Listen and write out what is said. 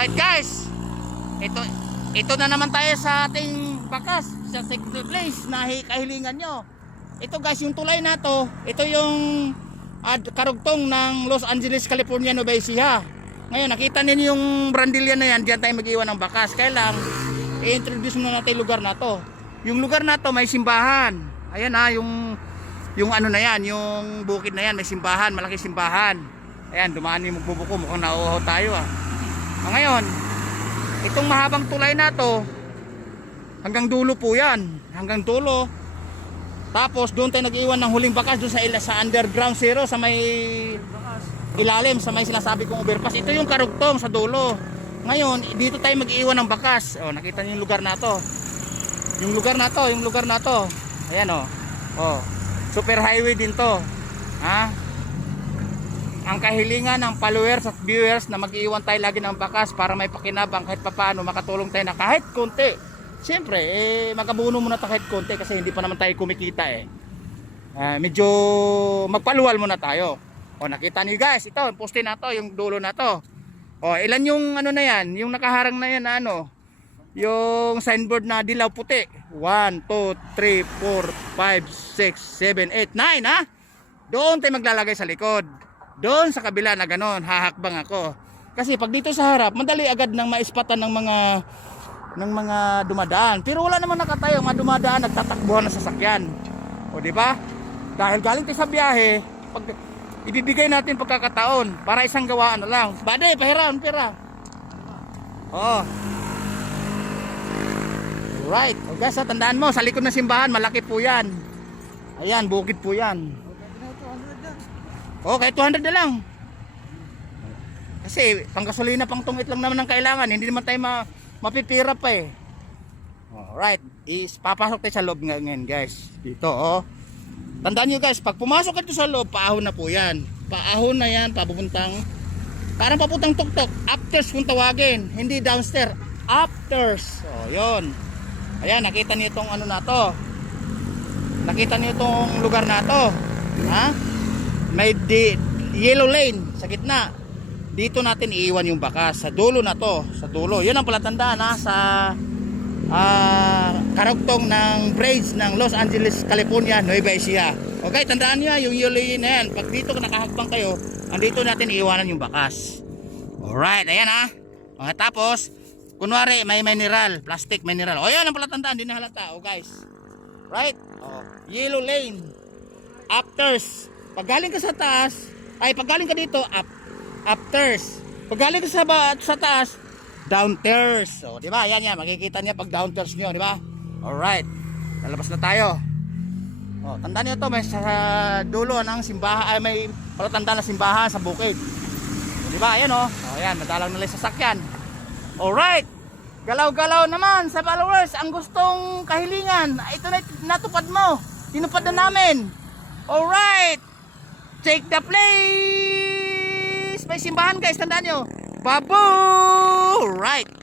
Alright guys, ito na naman tayo sa ating bakas, sa second place na kahilingan nyo. Ito guys, yung tulay na to, ito yung karugtong ng Los Angeles, California, Nueva Ecija. Ngayon nakita niyo yung brandilya na yan, diyan tayo mag-iwan ng bakas. Kaya lang i-introduce muna natin yung lugar na to. Yung lugar na to may simbahan. Ayan yung ano na yan, yung bukid na yan, may simbahan, malaki simbahan. Ayan, dumaan yung magbubuko, mukhang nauuhaw tayo ngayon, itong mahabang tulay na to hanggang dulo po yan, hanggang dulo. Tapos doon tayo nag-iwan ng huling bakas doon sa underground zero, sa may ilalim, sa may sinasabi kong overpass. Ito yung karugtong sa dulo. Ngayon dito tayo mag-iwan ng bakas. Nakita niyo yung lugar na to, yung lugar na to. Ayan super highway din to. Ang kahilingan ng followers at viewers na mag-iwan tayo lagi ng bakas para may pakinabang, kahit papaano makatulong tayo na kahit konti. Siyempre magabuno muna tayo kahit konti kasi hindi pa naman tayo kumikita medyo magpaluwal muna tayo. Nakita niyo guys, ito poste na to, yung dulo na to. Ilan yung ano na yan, yung nakaharang na yan na yung signboard na dilaw puti. 1, 2, 3, 4, 5, 6, 7, 8, 9 Doon tayo maglalagay sa likod. Doon sa kabila na ganon, hahakbang ako. Kasi pag dito sa harap, madali agad nang maispatan ng mga dumadaan. Pero wala namang nakatayo, mga dumadaan, nagtatakbuhan ng sasakyan. Di ba? Dahil galing tayo sa biyahe, ibibigay natin pagkakataon para isang gawaan na lang. Bade, pahiram, pera. Right. Guys, tandaan mo, sa likod ng simbahan, malaki po yan. Ayan, bukid po yan. Kahit 200 na lang. Kasi panggasolina, pang tungit lang naman ang kailangan. Hindi naman tayo mapipira pa Alright, papasok tayo sa loob ngayon guys. Dito Tandaan nyo guys, pag pumasok kayo sa loob, paahon na po yan. Paahon na yan, papupuntang parang papuntang tuktok. Afters kung tawagin, hindi downstairs, afters. Yun. Ayan, nakita niyo itong ano na to. Nakita niyo itong lugar na to. May yellow lane sa gitna. Dito natin iiwan yung bakas sa dulo na to, sa dulo. Yun ang palatandaan sa karugtong ng bridge ng Los Angeles, California, Nueva Ecija. Okay, tandaan niyo yung yellow lane na yan. Pag dito nakahakbang kayo, andito natin iiwanan yung bakas. Alright, ayan tapos kunwari may mineral, plastic mineral. Yan ang palatandaan, hindi na halata. Guys, right? Yellow lane, afters. Pag galing ka sa taas, pag galing ka dito, afters. Pag galing ka sa taas, downstairs. Di ba? Yan, makikita niya pag downstairs niyo, di ba? Alright. Lalabas na tayo. Tandaan niyo to, may sa dulo ng simbahan, may palatandaan na simbahan sa bukid. Di ba? Ayan ayan, madalang nila sasakyan. Alright. Galaw-galaw naman sa followers ang gustong kahilingan. Ito na natupad mo. Tinupad na namin. Alright. Take the place. May simbahan guys, tandaan nyo. Babu! Right.